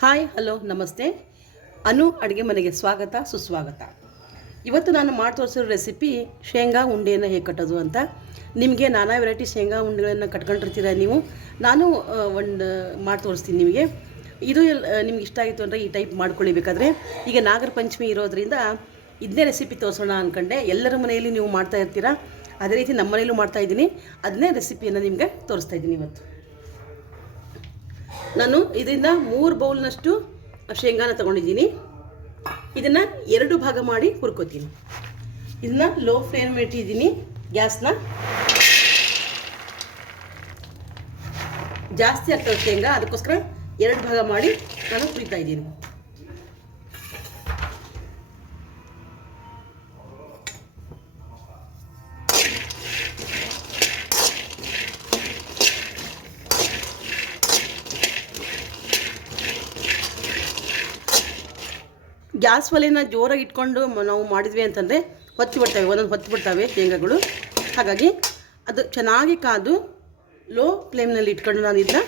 Hi hello ನಮಸ್ತೆ. ಅನು ಅಡುಗೆ ಮನೆಗೆ ಸ್ವಾಗತ ಸುಸ್ವಾಗತ. ಇವತ್ತು ನಾನು ಮಾಡಿ ತೋರಿಸಿರೋ ರೆಸಿಪಿ ಶೇಂಗಾ ಉಂಡೆಯನ್ನು ಹೇಗೆ ಕಟ್ಟೋದು ಅಂತ. ನಿಮಗೆ ನಾನಾ ವೆರೈಟಿ ಶೇಂಗಾ ಉಂಡೆಗಳನ್ನು ಕಟ್ಕೊಂಡಿರ್ತೀರ ನೀವು. ನಾನು ಒಂದು ಮಾಡಿ ತೋರಿಸ್ತೀನಿ ನಿಮಗೆ. ಇದು ನಿಮ್ಗೆ ಇಷ್ಟ ಆಯಿತು ಅಂದರೆ ಈ ಟೈಪ್ ಮಾಡ್ಕೊಳ್ಳಿಬೇಕಾದ್ರೆ ಈಗ ನಾಗರ ಪಂಚಮಿ ಇರೋದ್ರಿಂದ ಇದನ್ನೇ ರೆಸಿಪಿ ತೋರಿಸೋಣ ಅಂದ್ಕೊಂಡೆ. ಎಲ್ಲರ ಮನೆಯಲ್ಲಿ ನೀವು ಮಾಡ್ತಾ ಇರ್ತೀರಾ, ಅದೇ ರೀತಿ ನಮ್ಮ ಮನೆಯಲ್ಲೂ ಮಾಡ್ತಾಯಿದ್ದೀನಿ. ಅದನ್ನೇ ರೆಸಿಪಿಯನ್ನು ನಿಮಗೆ ತೋರಿಸ್ತಾ ಇದ್ದೀನಿ ಇವತ್ತು. ನಾನು ಇದರಿಂದ 3 ಬೌಲ್ನಷ್ಟು ಶೇಂಗಾನ ತೊಗೊಂಡಿದ್ದೀನಿ. ಇದನ್ನು 2 ಭಾಗ ಮಾಡಿ ಹುರ್ಕೋತೀನಿ. ಇದನ್ನು ಲೋ ಫ್ಲೇಮ್ ಇಟ್ಟಿದ್ದೀನಿ. ಗ್ಯಾಸ್ನ ಜಾಸ್ತಿ ಆಗ್ತದೆ ಶೇಂಗಾ, ಅದಕ್ಕೋಸ್ಕರ 2 ಭಾಗ ಮಾಡಿ ನಾನು ಹುರಿತಾ ಇದ್ದೀನಿ. ಗ್ಯಾಸ್ ಒಲೆನ ಜೋರಾಗಿ ಇಟ್ಕೊಂಡು ನಾವು ಮಾಡಿದ್ವಿ ಅಂತಂದರೆ ಹೊತ್ತಿ ಬಿಡ್ತವೆ, ಒಂದೊಂದು ಹೊತ್ತಿ ಬಿಡ್ತವೆ ಶೇಂಗಾಗಳು. ಹಾಗಾಗಿ ಅದು ಚೆನ್ನಾಗಿ ಕಾದು ಲೋ ಫ್ಲೇಮ್ನಲ್ಲಿ ಇಟ್ಕೊಂಡು ನಾನು ಇದನ್ನ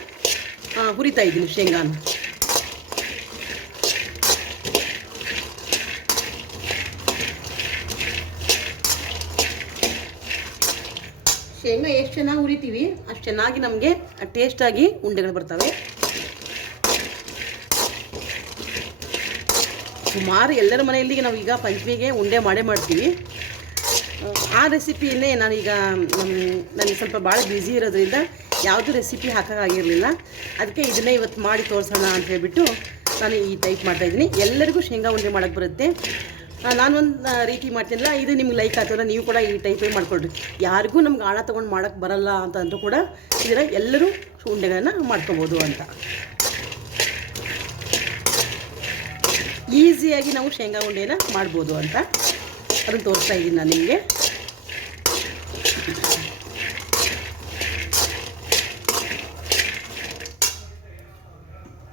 ಹುರಿತಾ ಇದ್ದೀನಿ ಶೇಂಗಾನ. ಶೇಂಗಾ ಎಷ್ಟು ಚೆನ್ನಾಗಿ ಹುರಿತೀವಿ ಅಷ್ಟು ಚೆನ್ನಾಗಿ ನಮಗೆ ಟೇಸ್ಟಾಗಿ ಉಂಡೆಗಳು ಬರ್ತವೆ. ಸುಮಾರು ಎಲ್ಲರ ಮನೆಯಲ್ಲಿ ನಾವು ಈಗ ಪಂಚಮಿಗೆ ಉಂಡೆ ಮಾಡ್ತೀವಿ. ಆ ರೆಸಿಪಿಯನ್ನೇ ನಾನೀಗ ನನಗೆ ಸ್ವಲ್ಪ ಭಾಳ ಬ್ಯುಸಿ ಇರೋದ್ರಿಂದ ಯಾವುದೂ ರೆಸಿಪಿ ಹಾಕೋಕ್ಕಾಗಿರಲಿಲ್ಲ. ಅದಕ್ಕೆ ಇದನ್ನೇ ಇವತ್ತು ಮಾಡಿ ತೋರಿಸೋಣ ಅಂತ ಹೇಳ್ಬಿಟ್ಟು ನಾನು ಈ ಟೈಪ್ ಮಾಡ್ತಾಯಿದ್ದೀನಿ. ಎಲ್ಲರಿಗೂ ಶೇಂಗಾ ಉಂಡೆ ಮಾಡೋಕ್ಕೆ ಬರುತ್ತೆ. ನಾನೊಂದು ರೀತಿ ಮಾಡ್ತೀನಲ್ಲ, ಇದು ನಿಮ್ಗೆ ಲೈಕ್ ಆಗ್ತಲ್ಲ, ನೀವು ಕೂಡ ಈ ಟೈಪೇ ಮಾಡ್ಕೊಳ್ರಿ. ಯಾರಿಗೂ ನಮ್ಗೆ ಆಳ ತೊಗೊಂಡು ಮಾಡೋಕ್ಕೆ ಬರಲ್ಲ ಅಂತಂದ್ರೂ ಕೂಡ ಇದರ ಎಲ್ಲರೂ ಉಂಡೆಗಳನ್ನು ಮಾಡ್ಕೊಬೋದು ಅಂತ. ಈಸಿಯಾಗಿ ನಾವು ಶೇಂಗಾ ಉಂಡೆನ ಮಾಡ್ಬೋದು ಅಂತ ಅದನ್ನು ತೋರಿಸ್ತಾ ಇದ್ದೀನಿ ನಾನು ನಿಮಗೆ.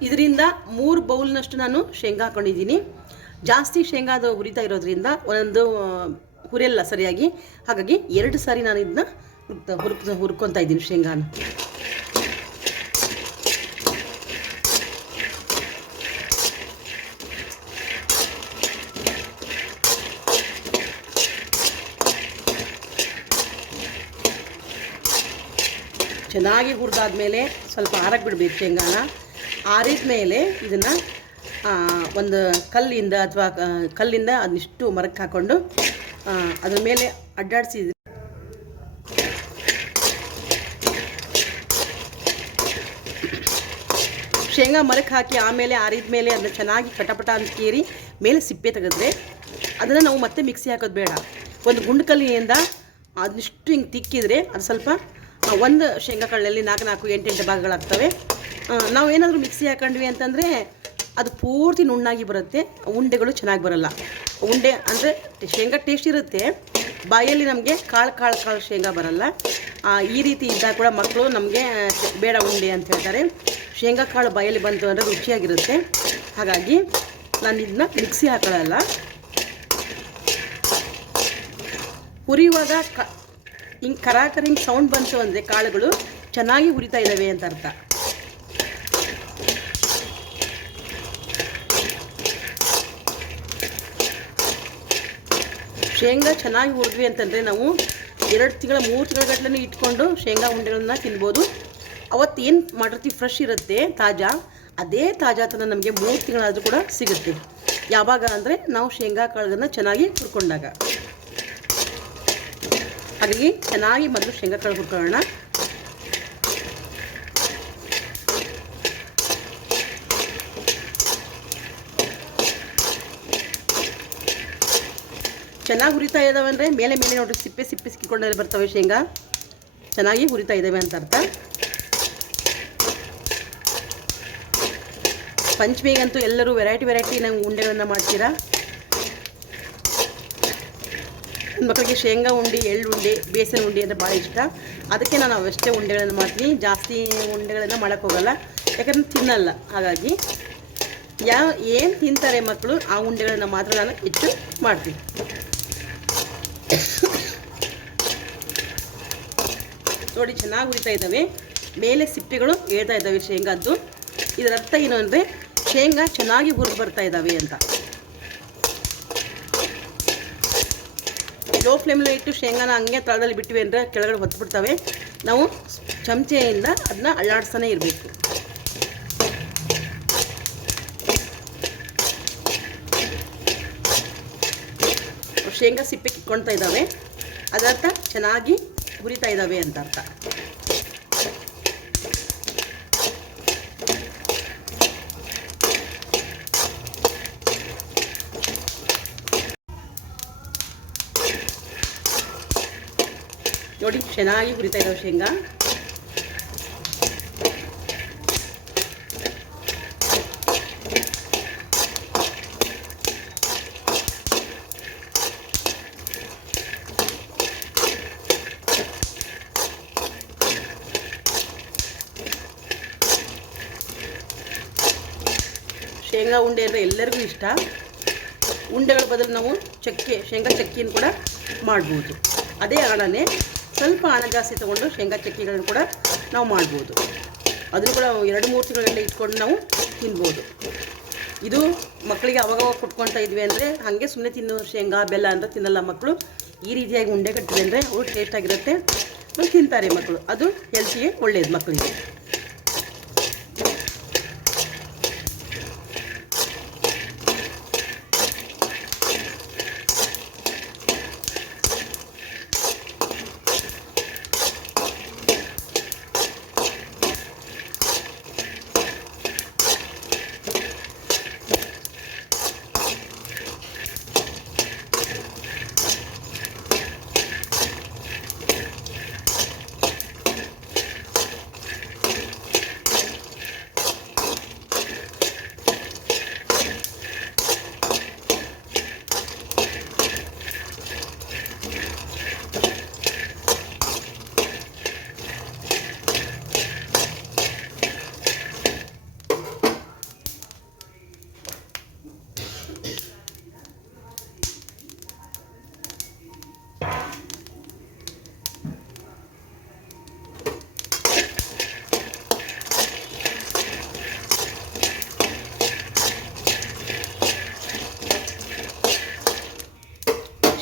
ಇದರಿಂದ 3 ಬೌಲ್ನಷ್ಟು ನಾನು ಶೇಂಗಾ ಹಾಕ್ಕೊಂಡಿದ್ದೀನಿ. ಜಾಸ್ತಿ ಶೇಂಗಾದ ಹುರಿತಾ ಇರೋದ್ರಿಂದ ಒಂದೊಂದು ಹುರಿಯಲ್ಲ ಸರಿಯಾಗಿ. ಹಾಗಾಗಿ 2 ಸಾರಿ ನಾನು ಇದನ್ನ ಹುರ್ಕೊತಾ ಇದ್ದೀನಿ ಶೇಂಗಾನ. ಚೆನ್ನಾಗಿ ಹುರಿದಾದ್ಮೇಲೆ ಸ್ವಲ್ಪ ಆರಕ್ಕೆ ಬಿಡಬೇಕು ಶೇಂಗಾನ. ಆರಿದ ಮೇಲೆ ಇದನ್ನು ಒಂದು ಕಲ್ಲಿಂದ ಅಥವಾ ಕಲ್ಲಿಂದ ಅದನ್ನಿಷ್ಟು ಮರಕ್ಕೆ ಹಾಕ್ಕೊಂಡು ಅದ್ರ ಮೇಲೆ ಅಡ್ಡಾಡಿಸಿ ಶೇಂಗಾ ಮರಕ್ಕೆ ಹಾಕಿ ಆಮೇಲೆ ಆರಿದ ಮೇಲೆ ಅದನ್ನು ಚೆನ್ನಾಗಿ ಪಟಪಟ ಅಂತ ಕೇರಿ ಮೇಲೆ ಸಿಪ್ಪೆ ತೆಗೆದ್ರೆ ಅದನ್ನು ನಾವು ಮತ್ತೆ ಮಿಕ್ಸಿ ಹಾಕೋದು ಬೇಡ. ಒಂದು ಗುಂಡು ಕಲ್ಲಿನಿಂದ ಅದನ್ನಿಷ್ಟು ಹಿಂಗೆ ತಿಕ್ಕಿದರೆ ಅದು ಸ್ವಲ್ಪ ಒಂದು ಶೇಂಗಾ ಕಾಳಲ್ಲಿ 4 8 ಭಾಗಗಳಾಗ್ತವೆ. ನಾವು ಏನಾದರೂ ಮಿಕ್ಸಿ ಹಾಕೊಂಡ್ವಿ ಅಂತಂದರೆ ಅದು ಪೂರ್ತಿ ನುಣ್ಣಾಗಿ ಬರುತ್ತೆ, ಉಂಡೆಗಳು ಚೆನ್ನಾಗಿ ಬರಲ್ಲ. ಉಂಡೆ ಅಂದರೆ ಶೇಂಗಾ ಟೇಸ್ಟ್ ಇರುತ್ತೆ, ಬಾಯಲ್ಲಿ ನಮಗೆ ಕಾಳು ಶೇಂಗಾ ಬರಲ್ಲ. ಈ ರೀತಿ ಇದ್ದಾಗ ಕೂಡ ಮಕ್ಕಳು ನಮಗೆ ಬೇಡ ಉಂಡೆ ಅಂತ ಹೇಳ್ತಾರೆ. ಶೇಂಗಾ ಕಾಳು ಬಾಯಲ್ಲಿ ಬಂತು ಅಂದರೆ ರುಚಿಯಾಗಿರುತ್ತೆ. ಹಾಗಾಗಿ ನಾನು ಇದನ್ನ ಮಿಕ್ಸಿ ಹಾಕೊಳ್ಳಲ್ಲ. ಹುರಿಯುವಾಗ ಹಿಂಗೆ ಹಿಂಗೆ ಸೌಂಡ್ ಬಂತು ಅಂದರೆ ಕಾಳುಗಳು ಚೆನ್ನಾಗಿ ಹುರಿತಾ ಇದ್ದಾವೆ ಅಂತ ಅರ್ಥ. ಶೇಂಗಾ ಚೆನ್ನಾಗಿ ಹುರಿದ್ವಿ ಅಂತಂದರೆ ನಾವು 2 ತಿಂಗಳ 3 ತಿಂಗಳ ಗಟ್ಟಲೆ ಇಟ್ಕೊಂಡು ಶೇಂಗಾ ಉಂಡೆಗಳನ್ನ ತಿನ್ಬೋದು. ಅವತ್ತು ಏನು ಮಾಡಿರ್ತೀವಿ ಫ್ರೆಶ್ ಇರುತ್ತೆ ತಾಜಾ, ಅದೇ ತಾಜಾತನ ನಮಗೆ 3 ತಿಂಗಳಾದರೂ ಕೂಡ ಸಿಗುತ್ತೆ. ಯಾವಾಗ ಅಂದರೆ ನಾವು ಶೇಂಗಾ ಕಾಳನ್ನು ಚೆನ್ನಾಗಿ ಹುರ್ಕೊಂಡಾಗ. ಹಾಗಾಗಿ ಚೆನ್ನಾಗಿ ಮೊದಲು ಶೇಂಗಾ ಕಾಳು ಹುರ್ಕೊಳ್ಳೋಣ. ಚೆನ್ನಾಗಿ ಹುರಿತಾ ಇದ್ದಾವೆ ಅಂದರೆ ಮೇಲೆ ನೋಡಿರಿ ಸಿಪ್ಪೆ ಸಿಕ್ಕಿಕೊಂಡಲ್ಲಿ ಬರ್ತವೆ. ಶೇಂಗಾ ಚೆನ್ನಾಗಿ ಹುರಿತಾ ಇದ್ದಾವೆ ಅಂತ ಅರ್ಥ. ಪಂಚಮಿಗಂತೂ ಎಲ್ಲರೂ ವೆರೈಟಿ ನಾವು ಉಂಡೆಗಳನ್ನು ಮಾಡ್ತೀರಾ. ನನ್ನ ಮಕ್ಕಳಿಗೆ ಶೇಂಗಾ ಉಂಡೆ, ಎಳ್ಳು ಉಂಡೆ, ಬೇಸನ್ ಉಂಡೆ ಅಂದರೆ ಭಾಳ ಇಷ್ಟ. ಅದಕ್ಕೆ ನಾನು ಅವಷ್ಟೇ ಉಂಡೆಗಳನ್ನು ಮಾಡ್ತೀನಿ, ಜಾಸ್ತಿ ಉಂಡೆಗಳನ್ನು ಮಾಡೋಕ್ಕೋಗಲ್ಲ, ಯಾಕಂದರೆ ತಿನ್ನಲ್ಲ. ಹಾಗಾಗಿ ಏನು ತಿಂತಾರೆ ಮಕ್ಕಳು ಆ ಉಂಡೆಗಳನ್ನು ಮಾತ್ರ ನಾನು ಹೆಚ್ಚು ಮಾಡ್ತೀನಿ. ನೋಡಿ ಚೆನ್ನಾಗಿ ಹುರಿತಾ ಇದ್ದಾವೆ, ಮೇಲೆ ಸಿಪ್ಪೆಗಳು ಏಳ್ತಾ ಇದ್ದಾವೆ ಶೇಂಗಾದ್ದು. ಇದರ ಅರ್ಥ ಏನು ಅಂದರೆ ಶೇಂಗಾ ಚೆನ್ನಾಗಿ ಹುರಿದು ಬರ್ತಾ ಇದ್ದಾವೆ ಅಂತ. ಲೋ ಫ್ಲೇಮಲ್ಲಿ ಇಟ್ಟು ಶೇಂಗಾನ ಹಂಗೆ ತಳದಲ್ಲಿ ಬಿಟ್ಟಿವಿ ಅಂದರೆ ಕೆಳಗಡೆ ಹೊತ್ಬಿಡ್ತವೆ. ನಾವು ಚಮಚೆಯಿಂದ ಅದನ್ನ ಅಳ್ಳಾಡ್ಸನೇ ಇರಬೇಕು. ಶೇಂಗಾ ಸಿಪ್ಪೆ ಕಿತ್ಕೊಳ್ತಾ ಇದ್ದಾವೆ, ಅದರ್ಥ ಚೆನ್ನಾಗಿ ಹುರಿತಾ ಇದ್ದಾವೆ ಅಂತ ಅರ್ಥ. ನೋಡಿ ಚೆನ್ನಾಗಿ ಹುರಿತಾ ಇದ್ದಾವೆ ಶೇಂಗಾ. ಶೇಂಗಾ ಉಂಡೆ ಅಂದರೆ ಎಲ್ಲರಿಗೂ ಇಷ್ಟ. ಉಂಡೆಗಳ ಬದಲು ನಾವು ಶೇಂಗಾ ಚಕ್ಕಿಯನ್ನು ಕೂಡ ಮಾಡ್ಬೋದು. ಅದೇ ಹಣನೇ ಸ್ವಲ್ಪ ಹಣ ಜಾಸ್ತಿ ತೊಗೊಂಡು ಶೇಂಗಾ ಚಕ್ಕಿಗಳನ್ನು ಕೂಡ ನಾವು ಮಾಡ್ಬೋದು. ಅದನ್ನು ಕೂಡ 2-3 ತಿಂಗಳೆಲ್ಲ ಇಟ್ಕೊಂಡು ನಾವು ತಿನ್ಬೋದು. ಇದು ಮಕ್ಕಳಿಗೆ ಅವಾಗವಾಗ ಕೊಟ್ಕೊಳ್ತಾ ಇದ್ವಿ ಅಂದರೆ ಹಾಗೆ ಸುಮ್ಮನೆ ತಿನ್ನೋ ಶೇಂಗಾ ಬೆಲ್ಲ ಅಂತ ತಿನ್ನಲ್ಲ ಮಕ್ಕಳು. ಈ ರೀತಿಯಾಗಿ ಉಂಡೆ ಕಟ್ಟಿದೆ ಅಂದರೆ ಅವು ಟೇಸ್ಟಾಗಿರುತ್ತೆ, ತಿಂತಾರೆ ಮಕ್ಕಳು. ಅದು ಹೆಲ್ತಿಗೆ ಒಳ್ಳೆಯದು ಮಕ್ಕಳಿಗೆ.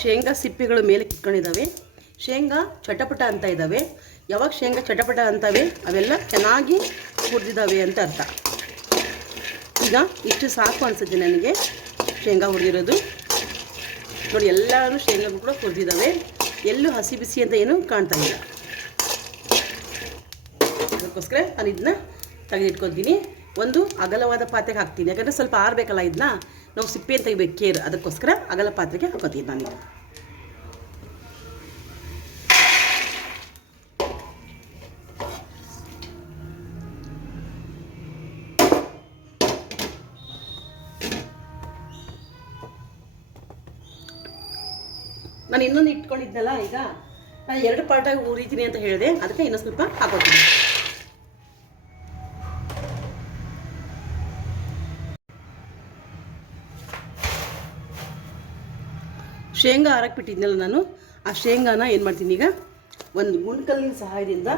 ಶೇಂಗಾ ಸಿಪ್ಪೆಗಳು ಮೇಲೆ ಕಿತ್ಕೊಂಡಿದ್ದಾವೆ. ಶೇಂಗಾ ಚಟಪಟ ಅಂತ ಇದ್ದಾವೆ. ಯಾವಾಗ ಶೇಂಗಾ ಚಟಪಟ ಅಂತವೆ ಅವೆಲ್ಲ ಚೆನ್ನಾಗಿ ಹುರಿದಿದ್ದಾವೆ ಅಂತ ಅರ್ಥ. ಈಗ ಇಷ್ಟು ಸಾಕು ಅನಿಸುತ್ತೆ ನನಗೆ ಶೇಂಗಾ ಹುರಿದಿರೋದು. ನೋಡಿ ಎಲ್ಲರೂ ಶೇಂಗಾಗಳು ಕೂಡ ಹುರಿದಿದ್ದಾವೆ. ಎಲ್ಲೂ ಹಸಿ ಬಿಸಿ ಅಂತ ಏನೂ ಕಾಣ್ತಾ ಇಲ್ಲ. ಅದಕ್ಕೋಸ್ಕರ ನಾನು ಇದನ್ನ ತೆಗೆದಿಟ್ಕೊತೀನಿ. ಒಂದು ಅಗಲವಾದ ಪಾತ್ರೆಗೆ ಹಾಕ್ತೀನಿ, ಯಾಕಂದರೆ ಸ್ವಲ್ಪ ಆರಬೇಕಲ್ಲ ಇದನ್ನ. ನಾವು ಸಿಪ್ಪೆ ತೆಗಿಬೇಕು ಕೇರ್, ಅದಕ್ಕೋಸ್ಕರ ಅಗಲ ಪಾತ್ರೆಗೆ ಹಾಕೋತೀನಿ ನಾನೀಗ. ನಾನು ಇನ್ನೊಂದು ಇಟ್ಕೊಂಡಿದ್ದೆನಲ್ಲ, ಈಗ ನಾನು 2 ಪಾರ್ಟಾಗಿ ಉರಿತೀನಿ ಅಂತ ಹೇಳಿದೆ, ಅದಕ್ಕೆ ಇನ್ನೊಂದು ಸ್ವಲ್ಪ ಹಾಕೋತೀನಿ. ಶೇಂಗಾ ಹಾರಕ್ಕೆ ಬಿಟ್ಟಿದ್ನಲ್ಲ ನಾನು, ಆ ಶೇಂಗಾನ ಏನು ಮಾಡ್ತೀನಿ ಈಗ ಒಂದು ಗುಂಡ್ಕಲ್ಲಿನ ಸಹಾಯದಿಂದ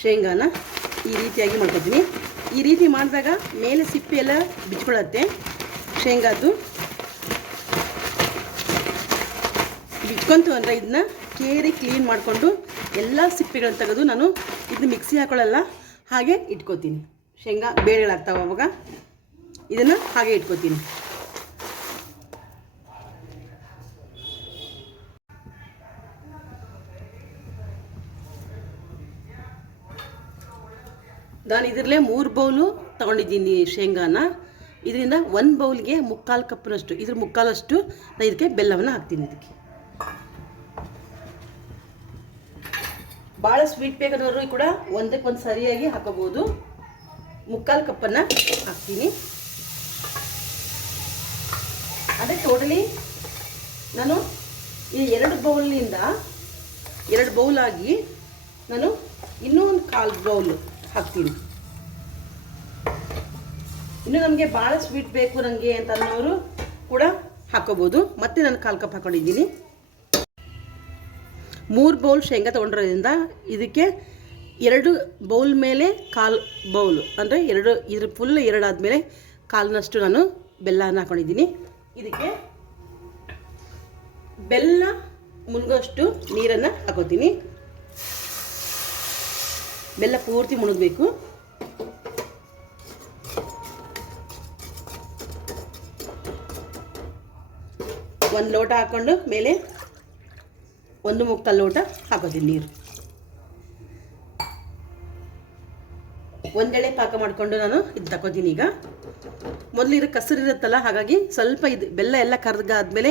ಶೇಂಗಾನ ಈ ರೀತಿಯಾಗಿ ಮಾಡ್ಕೊತೀನಿ. ಈ ರೀತಿ ಮಾಡಿದಾಗ ಮೇಲೆ ಸಿಪ್ಪೆ ಎಲ್ಲ ಬಿಚ್ಕೊಳ್ಳುತ್ತೆ. ಶೇಂಗಾದ್ದು ಬಿಚ್ಕೊಂತು ಅಂದರೆ ಇದನ್ನ ಕೇರಿ ಕ್ಲೀನ್ ಮಾಡಿಕೊಂಡು ಎಲ್ಲ ಸಿಪ್ಪೆಗಳನ್ನು ತೆಗೆದು ನಾನು ಇದನ್ನ ಮಿಕ್ಸಿ ಹಾಕೊಳ್ಳಲ್ಲ, ಹಾಗೆ ಇಟ್ಕೋತೀನಿ. ಶೇಂಗಾ ಬೇಳೆಗಳಾಗ್ತಾವೆ ಅವಾಗ ಇದನ್ನು ಹಾಗೆ ಇಟ್ಕೋತೀನಿ. ನಾನು ಇದರಲ್ಲೇ 3 ಬೌಲು ತೊಗೊಂಡಿದ್ದೀನಿ ಶೇಂಗಾನ. ಇದರಿಂದ 1 ಬೌಲ್ಗೆ 3/4 ಕಪ್ನಷ್ಟು, ಇದ್ರ 3/4 ನಾನು ಇದಕ್ಕೆ ಬೆಲ್ಲವನ್ನು ಹಾಕ್ತೀನಿ. ಇದಕ್ಕೆ ಭಾಳ ಸ್ವೀಟ್ ಬೇಕಾದವರು ಕೂಡ ಒಂದಕ್ಕೊಂದು ಸರಿಯಾಗಿ ಹಾಕೋಬೋದು. 3/4 ಕಪ್ಪನ್ನು ಹಾಕ್ತೀನಿ. ಅದೇ ಟೋಟಲಿ ನಾನು ಈ 2 ಬೌಲ್ನಿಂದ 2 ಬೌಲಾಗಿ ನಾನು ಇನ್ನೂ ಒಂದು 1/4 ಬೌಲ್ ಹಾಕ್ತೀನಿ. ಇನ್ನು ನಮಗೆ ಭಾಳ ಸ್ವೀಟ್ ಬೇಕು ನನಗೆ ಅಂತ ಅನ್ನೋರು ಕೂಡ ಹಾಕೋಬೋದು. ಮತ್ತೆ ನಾನು 1/4 ಕಪ್ ಹಾಕ್ಕೊಂಡಿದ್ದೀನಿ. 3 ಬೌಲ್ ಶೇಂಗಾ ತೊಗೊಂಡಿರೋದ್ರಿಂದ ಇದಕ್ಕೆ 2 ಬೌಲ್ ಮೇಲೆ 1/4 ಬೌಲು ಅಂದರೆ 2, ಇದ್ರ ಫುಲ್ 2 ಆದಮೇಲೆ ಕಾಲಿನಷ್ಟು ನಾನು ಬೆಲ್ಲನ ಹಾಕ್ಕೊಂಡಿದ್ದೀನಿ. ಇದಕ್ಕೆ ಬೆಲ್ಲ ಮುಳುಗೋಷ್ಟು ನೀರನ್ನು ಹಾಕೋತೀನಿ. ಬೆಲ್ಲ ಪೂರ್ತಿ ಮುಳುಗಬೇಕು. ಒಂದು ಲೋಟ ಹಾಕ್ಕೊಂಡು ಮೇಲೆ 1/3 ಲೋಟ ಹಾಕೋತೀನಿ ನೀರು. ಒಂದೆಳೆ ಪಾಕ ಮಾಡಿಕೊಂಡು ನಾನು ಇದು ತಗೋತೀನಿ. ಈಗ ಮೊದಲು ಇದು ಕಸರು ಇರುತ್ತಲ್ಲ, ಹಾಗಾಗಿ ಸ್ವಲ್ಪ ಇದು ಬೆಲ್ಲ ಎಲ್ಲ ಕರ್ಗಾದ್ಮೇಲೆ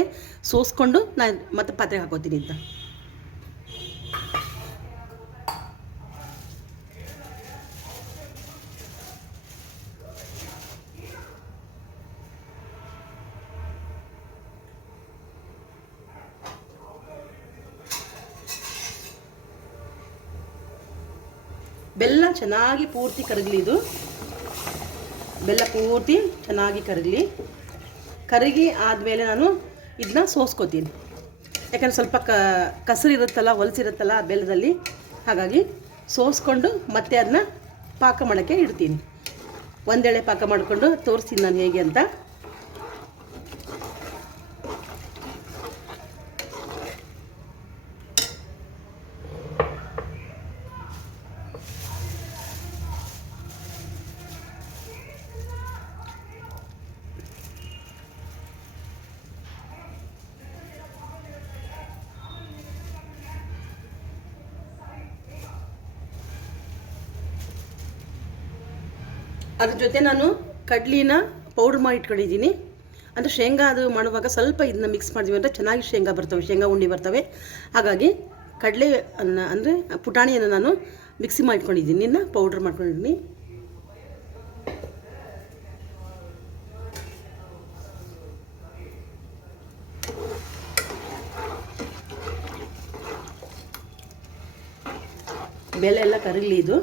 ಸೋಸ್ಕೊಂಡು ನಾನು ಮತ್ತೆ ಪಾತ್ರೆಗೆ ಹಾಕೋತೀನಿ ಅಂತ. ಬೆಲ್ಲ ಚೆನ್ನಾಗಿ ಪೂರ್ತಿ ಕರಗಲಿ. ಇದು ಬೆಲ್ಲ ಪೂರ್ತಿ ಚೆನ್ನಾಗಿ ಕರಗಿ ಆದಮೇಲೆ ನಾನು ಇದನ್ನ ಸೋಸ್ಕೋತೀನಿ. ಯಾಕಂದರೆ ಸ್ವಲ್ಪ ಕಸರು ಇರುತ್ತಲ್ಲ, ಹೊಲಸಿರುತ್ತಲ್ಲ ಬೆಲ್ಲದಲ್ಲಿ, ಹಾಗಾಗಿ ಸೋಸ್ಕೊಂಡು ಮತ್ತೆ ಅದನ್ನ ಪಾಕ ಮಾಡೋಕ್ಕೆ ಇಡ್ತೀನಿ. ಒಂದೆಳೆ ಪಾಕ ಮಾಡಿಕೊಂಡು ತೋರಿಸ್ತೀನಿ ನಾನು ಹೇಗೆ ಅಂತ. ಅದ್ರ ಜೊತೆ ನಾನು ಕಡ್ಲಿನ ಪೌಡ್ರ್ ಮಾಡಿ ಇಟ್ಕೊಂಡಿದ್ದೀನಿ. ಅಂದರೆ ಶೇಂಗಾ ಅದು ಮಾಡುವಾಗ ಸ್ವಲ್ಪ ಇದನ್ನ ಮಿಕ್ಸ್ ಮಾಡ್ತೀವಿ ಅಂದರೆ ಚೆನ್ನಾಗಿ ಶೇಂಗಾ ಉಂಡೆ ಬರ್ತವೆ. ಹಾಗಾಗಿ ಕಡಲೆ ಅಂದರೆ ಪುಟಾಣಿಯನ್ನು ನಾನು ಮಿಕ್ಸಿ ಮಾಡಿ ಇಟ್ಕೊಂಡಿದ್ದೀನಿ, ಇನ್ನು ಪೌಡ್ರ್ ಮಾಡ್ಕೊಂಡಿದ್ದೀನಿ. ಬೆಲ್ಲ ಎಲ್ಲ ಕರಗಲಿ. ಇದು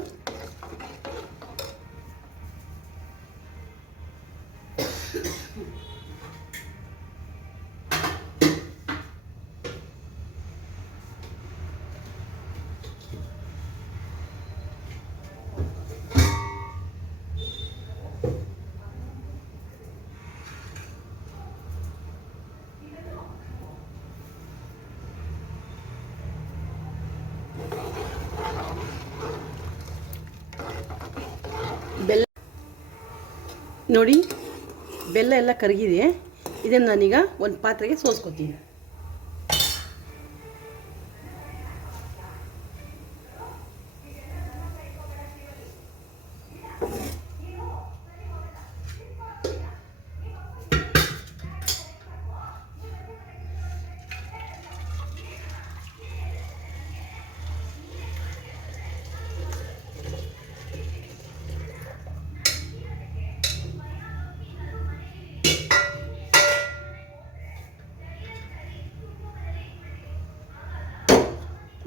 ಬೆಲ್ಲ ನೋಡಿ, ಬೆಲ್ಲ ಎಲ್ಲ ಕರಗಿದೆ. ಇದನ್ನು ನಾನೀಗ ಒಂದು ಪಾತ್ರೆಗೆ ಸೋಸ್ಕೊತೀನಿ.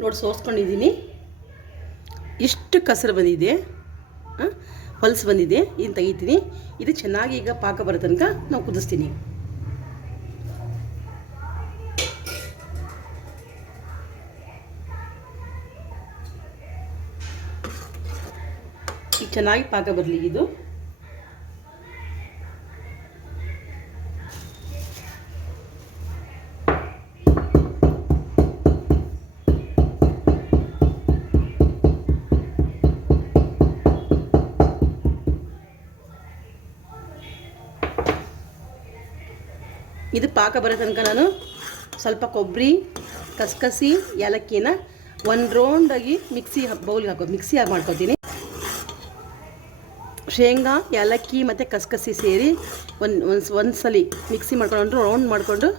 ನೋಡಿ, ಸೋಸ್ಕೊಂಡಿದ್ದೀನಿ. ಇಷ್ಟು ಕಸರು ಬಂದಿದೆ, ಹೊಲಸು ಬಂದಿದೆ. ಇದನ್ನು ತೆಗಿತೀನಿ. ಇದು ಚೆನ್ನಾಗಿ ಈಗ ಪಾಕ ಬರೋ ತನಕ ನಾವು ಕುದಿಸ್ತೀನಿ. ಈಗ ಚೆನ್ನಾಗಿ ಪಾಕ ಬರಲಿ. ಇದು ಇದು ಪಾಕ ಬರೋ ತನಕ ನಾನು ಸ್ವಲ್ಪ ಕೊಬ್ಬರಿ, ಕಸಕಸಿ, ಏಲಕ್ಕಿನ ಒಂದು ರೌಂಡಾಗಿ ಬೌಲ್ಗೆ ಮಿಕ್ಸಿ ಮಾಡ್ಕೊತೀನಿ. ಶೇಂಗಾ, ಏಲಕ್ಕಿ ಮತ್ತು ಕಸಕಸಿ ಸೇರಿ ಒಂದು ಸಲ ಮಿಕ್ಸಿ ಮಾಡ್ಕೊಂಡು ರೌಂಡ್ ಮಾಡಿಕೊಂಡು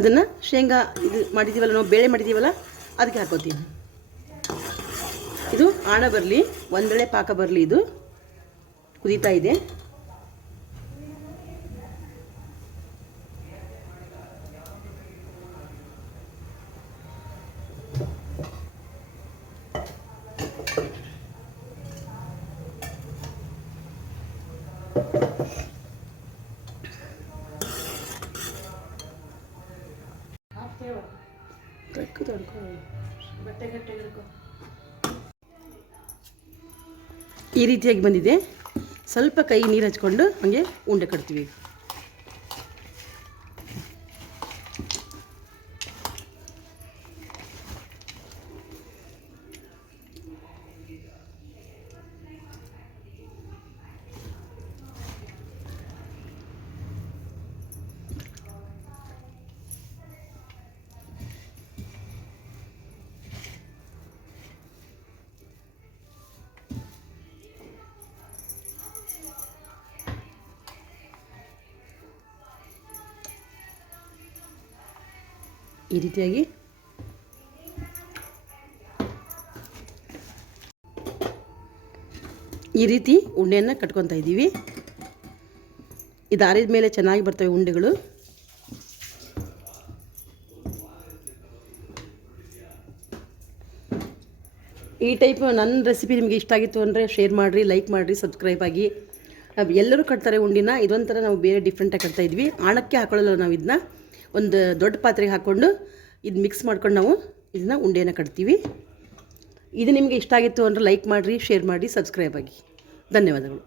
ಅದನ್ನು ಶೇಂಗಾ ಇದು ಮಾಡಿದ್ದೀವಲ್ಲ, ನಾವು ಬೇಳೆ ಮಾಡಿದ್ದೀವಲ್ಲ, ಅದಕ್ಕೆ ಹಾಕೋತೀನಿ. ಇದು ಆಣ ಬರಲಿ, ಒಂದೆಳೆ ಪಾಕ ಬರಲಿ. ಇದು ಕುದೀತಾ ಇದೆ. ಈ ರೀತಿಯಾಗಿ ಬಂದಿದೆ. ಸ್ವಲ್ಪ ಕೈ ನೀರು ಹಚ್ಕೊಂಡು ಹಾಗೆ ಉಂಡೆ ಕಟ್ತೀವಿ. ಈ ರೀತಿಯಾಗಿ ಉಂಡೆಯನ್ನು ಕಟ್ಕೊತಾ ಇದ್ದೀವಿ. ಇದು ಆರಿದ ಮೇಲೆ ಚೆನ್ನಾಗಿ ಬರ್ತವೆ ಉಂಡೆಗಳು. ಈ ಟೈಪ್ ನನ್ನ ರೆಸಿಪಿ ನಿಮಗೆ ಇಷ್ಟ ಆಗಿತ್ತು ಅಂದರೆ ಶೇರ್ ಮಾಡಿರಿ, ಲೈಕ್ ಮಾಡಿರಿ, ಸಬ್ಸ್ಕ್ರೈಬ್ ಆಗಿ. ಎಲ್ಲರೂ ಕಟ್ತಾರೆ ಉಂಡಿನ, ಇದೊಂಥರ ನಾವು ಬೇರೆ ಡಿಫ್ರೆಂಟಾಗಿ ಕಟ್ತಾ ಇದ್ವಿ. ಆಣಕ್ಕೆ ಹಾಕೊಳ್ಳಲ್ಲ ನಾವು ಇದನ್ನ ಒಂದು ದೊಡ್ಡ ಪಾತ್ರೆಗೆ ಹಾಕ್ಕೊಂಡು ಇದು ಮಿಕ್ಸ್ ಮಾಡ್ಕೊಂಡು ನಾವು ಇದನ್ನು ಉಂಡೆಯನ್ನು ಕಟ್ತೀವಿ. ಇದು ನಿಮಗೆ ಇಷ್ಟ ಆಗಿತ್ತು ಅಂದರೆ ಲೈಕ್ ಮಾಡಿರಿ, ಶೇರ್ ಮಾಡಿ, ಸಬ್ಸ್ಕ್ರೈಬ್ ಆಗಿ. ಧನ್ಯವಾದಗಳು.